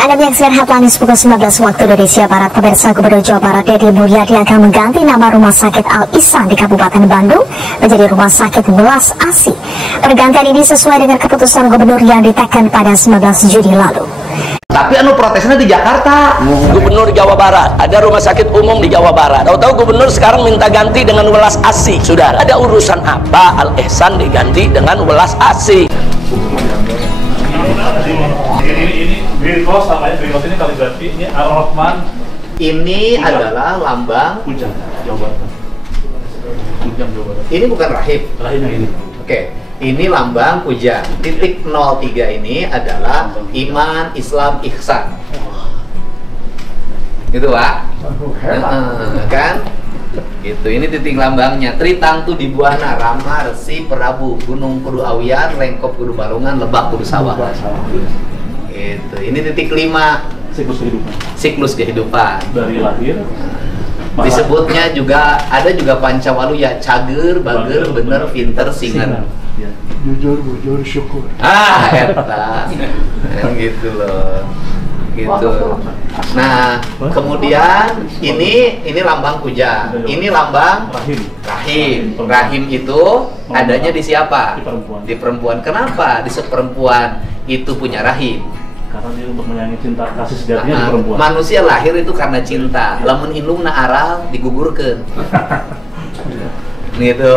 Anda menyaksikan headline pukul 19 waktu Indonesia Barat. Pemirsa, Gubernur Jawa Barat Deddy Mulyadi akan mengganti nama Rumah Sakit Al Ihsan di Kabupaten Bandung menjadi Rumah Sakit Welas Asih. Pergantian ini sesuai dengan keputusan Gubernur yang ditekan pada 19 Juni lalu. Tapi protesnya di Jakarta. Gubernur Jawa Barat, ada rumah sakit umum di Jawa Barat. Tahu-tahu gubernur sekarang minta ganti dengan Welas Asih. Sudah ada urusan apa Al Ihsan diganti dengan Welas Asih? Ini Green Cross namanya. Green Cross ini kaligrafi, ini Ar-Rahman. Ini adalah lambang Kujang, Jawa Barat. Kujang, Jawa Barat. ini bukan rahim. Rahim yang ini. Oke, ini lambang Kujang. Titik 03 ini adalah iman, Islam, ihsan. Gitu, Pak. Kan? Gitu, ini titik lambangnya. Tritangtu di Buana, Rama, Resi, Perabu, Gunung Kudu Awian, Lengkop Kudu Balungan, Lebak Kudu Sawah. Gitu. Ini titik 5. Siklus kehidupan. Siklus kehidupan. Dari lahir. Disebutnya juga ada juga Pancawaluya, cager, bager, bener, pinter, singer. Ya. Jujur, bujur, syukur. Eta. Gitu loh. Gitu. Nah, kemudian ini lambang Kujang. Ini lambang Rahim. rahim. Rahim itu adanya di siapa? Di perempuan. Di perempuan. Kenapa di perempuan itu punya rahim? Karena dia untuk menyayangi cinta kasih sejatinya di perempuan. Manusia lahir itu karena cinta. Lamun indungna aral digugurkeun. Gitu.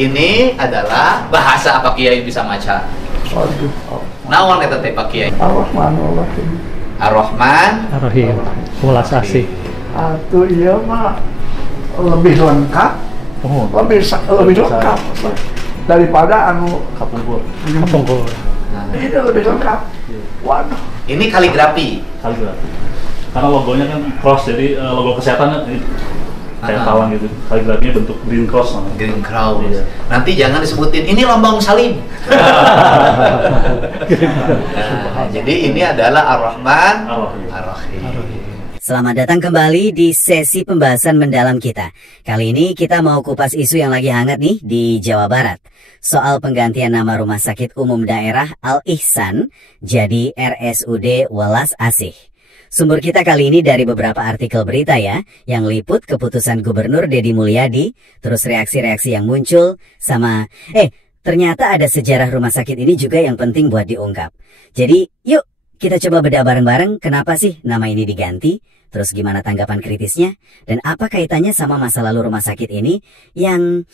Ini adalah bahasa apa Kiai bisa maca? Waduh. Naon eta teh Pak Kiai? Ar-Rahmanir-Rahim. Ar-Rahman, Ar-Rahim, Welas Asih. Atau iya mah lebih lengkap, Oh, lebih lengkap daripada anu Kapungkur. Kapungkur. Nah, ini lebih lengkap. Waduh. ini kaligrafi. Kaligrafi. Karena logonya kan cross, jadi logo kesehatan kayak tawan gitu. Kaligrafinya bentuk green cross namanya. Green Cross. Iya. Nanti jangan disebutin ini lambang salib. Nah, jadi ini adalah Ar-Rahman, Ar-Rahim. Selamat datang kembali di sesi pembahasan mendalam kita. Kali ini kita mau kupas isu yang lagi hangat nih di Jawa Barat. Soal penggantian nama Rumah Sakit Umum Daerah Al Ihsan jadi RSUD Welas Asih. Sumber kita kali ini dari beberapa artikel berita ya, yang liput keputusan Gubernur Deddy Mulyadi, terus reaksi-reaksi yang muncul, sama ternyata ada sejarah rumah sakit ini juga yang penting buat diungkap. Jadi yuk kita coba bedah bareng-bareng kenapa sih nama ini diganti, terus gimana tanggapan kritisnya, dan apa kaitannya sama masa lalu rumah sakit ini yang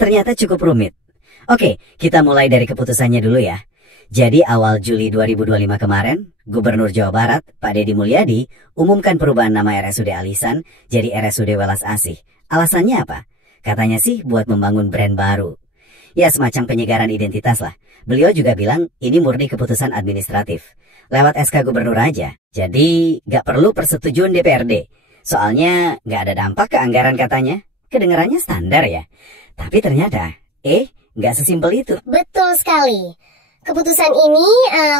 ternyata cukup rumit. Oke, kita mulai dari keputusannya dulu ya. Jadi awal Juli 2025 kemarin, Gubernur Jawa Barat, Pak Deddy Mulyadi, umumkan perubahan nama RSUD Al Ihsan jadi RSUD Welas Asih. Alasannya apa? Katanya sih buat membangun brand baru. Ya semacam penyegaran identitas lah. Beliau juga bilang ini murni keputusan administratif. Lewat SK Gubernur aja. Jadi gak perlu persetujuan DPRD. Soalnya gak ada dampak ke anggaran katanya. Kedengarannya standar ya. Tapi ternyata, gak sesimpel itu. Betul sekali. Keputusan ini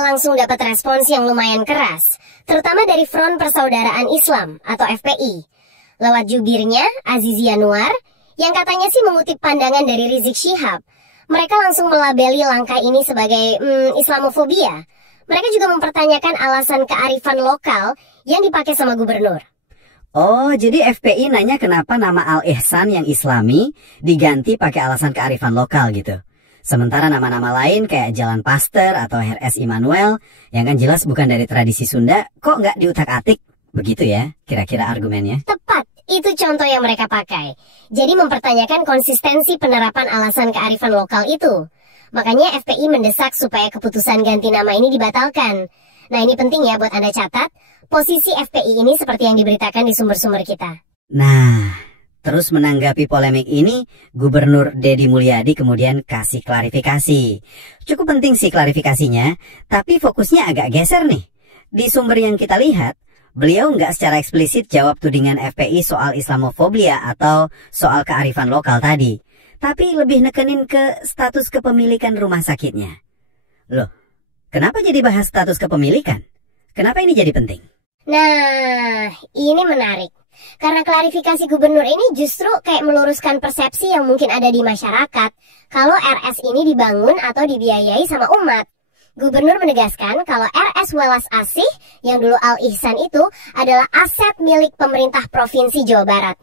langsung dapat respons yang lumayan keras, terutama dari Front Persaudaraan Islam atau FPI. Lewat jubirnya, Azizi Anwar, yang katanya sih mengutip pandangan dari Rizik Syihab. Mereka langsung melabeli langkah ini sebagai Islamofobia. Mereka juga mempertanyakan alasan kearifan lokal yang dipakai sama gubernur. Oh, jadi FPI nanya kenapa nama Al Ihsan yang Islami diganti pakai alasan kearifan lokal gitu. Sementara nama-nama lain kayak Jalan Pasteur atau RS Immanuel yang kan jelas bukan dari tradisi Sunda, kok nggak diutak-atik? Begitu ya kira-kira argumennya? Tepat, itu contoh yang mereka pakai. Jadi mempertanyakan konsistensi penerapan alasan kearifan lokal itu. Makanya FPI mendesak supaya keputusan ganti nama ini dibatalkan. Nah ini penting ya buat Anda catat, posisi FPI ini seperti yang diberitakan di sumber-sumber kita. Nah, terus menanggapi polemik ini, Gubernur Deddy Mulyadi kemudian kasih klarifikasi. Cukup penting sih klarifikasinya, tapi fokusnya agak geser nih. Di sumber yang kita lihat, beliau nggak secara eksplisit jawab tudingan FPI soal Islamofobia atau soal kearifan lokal tadi. Tapi lebih nekenin ke status kepemilikan rumah sakitnya. Loh, kenapa jadi bahas status kepemilikan? Kenapa ini jadi penting? Nah, ini menarik. Karena klarifikasi gubernur ini justru kayak meluruskan persepsi yang mungkin ada di masyarakat kalau RS ini dibangun atau dibiayai sama umat. Gubernur menegaskan kalau RS Welas Asih yang dulu Al Ihsan itu adalah aset milik pemerintah Provinsi Jawa Barat.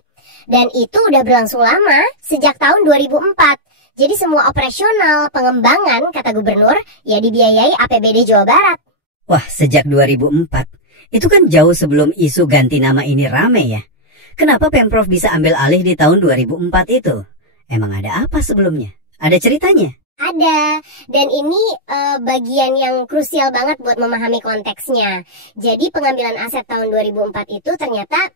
Dan itu udah berlangsung lama, sejak tahun 2004. Jadi semua operasional, pengembangan, kata gubernur, ya dibiayai APBD Jawa Barat. Wah, sejak 2004. Itu kan jauh sebelum isu ganti nama ini rame ya. Kenapa Pemprov bisa ambil alih di tahun 2004 itu? Emang ada apa sebelumnya? Ada ceritanya? Ada, dan ini bagian yang krusial banget buat memahami konteksnya. Jadi pengambilan aset tahun 2004 itu ternyata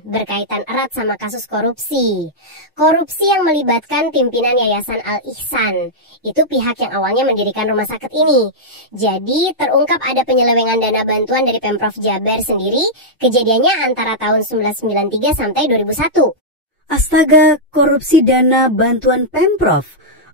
berkaitan erat sama kasus korupsi. Korupsi yang melibatkan pimpinan Yayasan Al Ihsan. Itu pihak yang awalnya mendirikan rumah sakit ini. Jadi terungkap ada penyelewengan dana bantuan dari Pemprov Jabar sendiri. Kejadiannya antara tahun 1993 sampai 2001. Astaga, korupsi dana bantuan Pemprov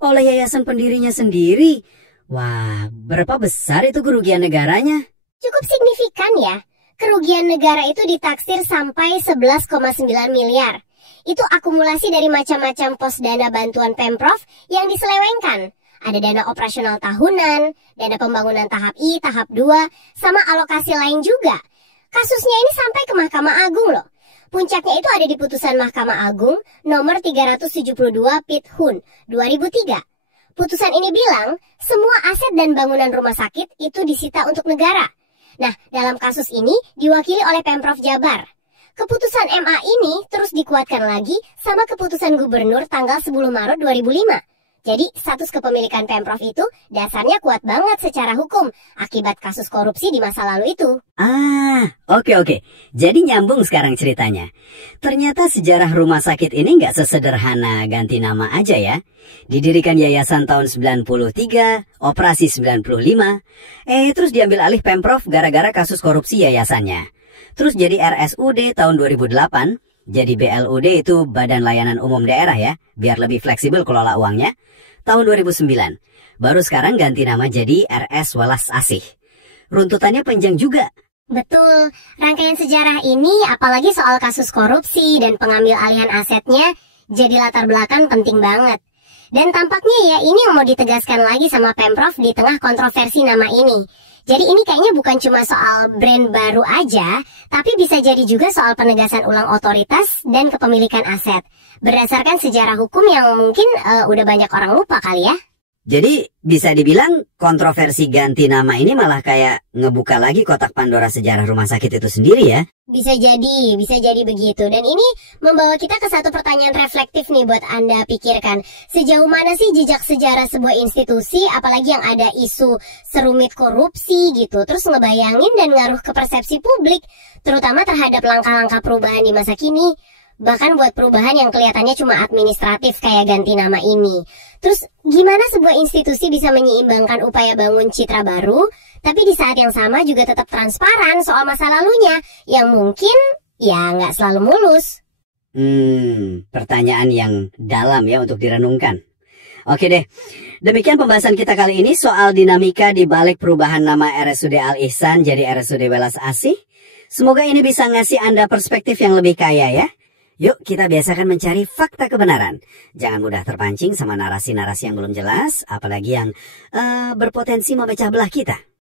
oleh yayasan pendirinya sendiri. Wah, berapa besar itu kerugian negaranya? Cukup signifikan ya. Kerugian negara itu ditaksir sampai 11,9 miliar. Itu akumulasi dari macam-macam pos dana bantuan Pemprov yang diselewengkan. Ada dana operasional tahunan, dana pembangunan tahap I, tahap 2, sama alokasi lain juga. Kasusnya ini sampai ke Mahkamah Agung loh. Puncaknya itu ada di putusan Mahkamah Agung nomor 372 Pit-Hun 2003. Putusan ini bilang semua aset dan bangunan rumah sakit itu disita untuk negara. Nah, dalam kasus ini diwakili oleh Pemprov Jabar. Keputusan MA ini terus dikuatkan lagi sama keputusan gubernur tanggal 10 Maret 2005. Jadi status kepemilikan Pemprov itu dasarnya kuat banget secara hukum akibat kasus korupsi di masa lalu itu. Oke. Jadi nyambung sekarang ceritanya. Ternyata sejarah rumah sakit ini nggak sesederhana ganti nama aja ya. Didirikan yayasan tahun 93, operasi 95, terus diambil alih Pemprov gara-gara kasus korupsi yayasannya. Terus jadi RSUD tahun 2008, jadi BLUD itu Badan Layanan Umum Daerah ya, biar lebih fleksibel kelola uangnya. Tahun 2009, baru sekarang ganti nama jadi RS Welas Asih. Runtutannya panjang juga. Betul, rangkaian sejarah ini apalagi soal kasus korupsi dan pengambil alihan asetnya jadi latar belakang penting banget. Dan tampaknya ya ini yang mau ditegaskan lagi sama Pemprov di tengah kontroversi nama ini. Jadi ini kayaknya bukan cuma soal brand baru aja, tapi bisa jadi juga soal penegasan ulang otoritas dan kepemilikan aset. Berdasarkan sejarah hukum yang mungkin udah banyak orang lupa kali ya. Jadi bisa dibilang kontroversi ganti nama ini malah kayak ngebuka lagi kotak Pandora sejarah rumah sakit itu sendiri ya. Bisa jadi begitu. Dan ini membawa kita ke satu pertanyaan reflektif nih buat Anda pikirkan. Sejauh mana sih jejak sejarah sebuah institusi, apalagi yang ada isu serumit korupsi gitu, terus ngebayangin dan ngaruh ke persepsi publik, terutama terhadap langkah-langkah perubahan di masa kini. Bahkan buat perubahan yang kelihatannya cuma administratif kayak ganti nama ini. Terus gimana sebuah institusi bisa menyeimbangkan upaya bangun citra baru, tapi di saat yang sama juga tetap transparan soal masa lalunya, yang mungkin ya nggak selalu mulus. Pertanyaan yang dalam ya untuk direnungkan. Oke deh, demikian pembahasan kita kali ini soal dinamika di balik perubahan nama RSUD Al Ihsan jadi RSUD Welas Asih. Semoga ini bisa ngasih Anda perspektif yang lebih kaya ya. Yuk kita biasakan mencari fakta kebenaran. Jangan mudah terpancing sama narasi-narasi yang belum jelas, apalagi yang berpotensi memecah belah kita.